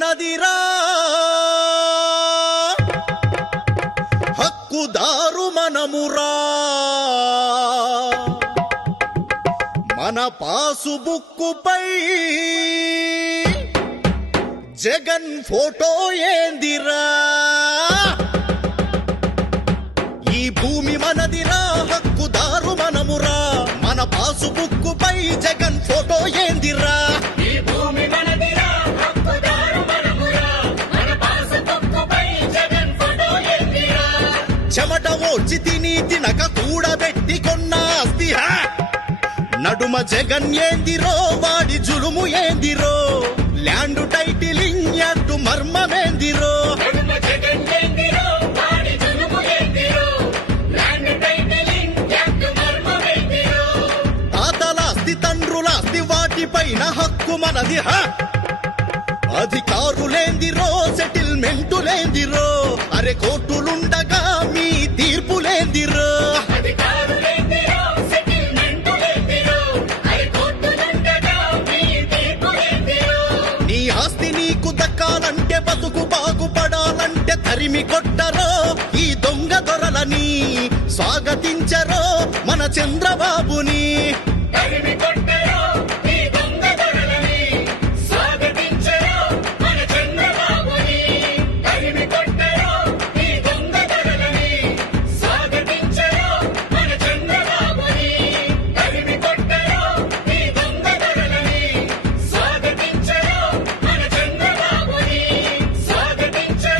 మనదిరా హక్కుదారు మనమురా మన పాసుబుక్కుపై జగన్ ఫోటో ఏందిరా ఈ భూమి మనదిరా హక్కుదారు మనమురా మన పాసుబుక్కుపై జగన్ ఫోటో ఏందిరా ఈ భూమి మనదిరా హక్కుదారు మనమురా మన పాసుబుక్కుపై జగన్ ఫోటో ఏందిరా చెమట ఓడ్చి తినక కూడబెట్టి కొన్న ఆస్తి నడుమ జగన్ ఏందిరో వాడి జులుము ఏందిరో ల్యాండ్ టైటిలింగ్ యాక్ట్ మర్మమేందిరో నడుమ జగన్ ఏందిరో వాడి జులుము ఏందిరో ల్యాండ్ టైటిలింగ్ యాక్ట్ మర్మమేందిరో తాతలాస్తి తండ్రులాస్తి వాటిపైన హక్కు మనది అధికారులేందిరో సెటిల్మెంటులేందిరో అరే కోర్టులుండగా మీ తీర్పులేందిరో అధికారులేందిరో సెటిల్మెంటులేందిరో అరే కోర్టులుండగా మీ తీర్పులేందిరో నీ ఆస్తి నీకు దక్కాలంటే బతుకు బాగుపడాలంటే తరిమి కొట్టరో ఈ దొంగ దొరలని స్వాగతించరో మన చంద్రబాబుని